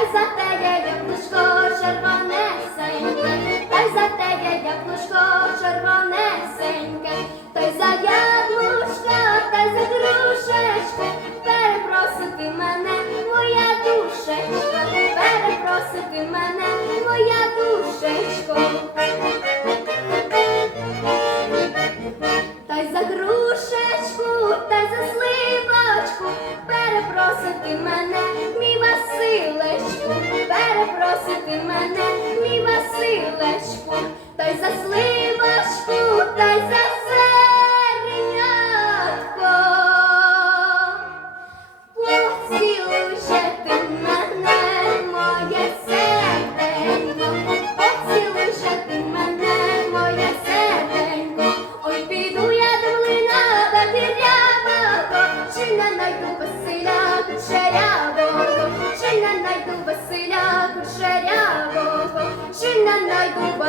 й за тебе, яблучко червонесеньке, та й за тебе, яблучко червонесеньке, та й за ти мене, мій Василечку, та й за сливашку, та й за сернятко. Поцілуй же ти мене, моє серденько, поцілуй же ти мене, моє серденько, ой піду я до млина, та ти рябако, чи не найду веселя кучеря. ちなないご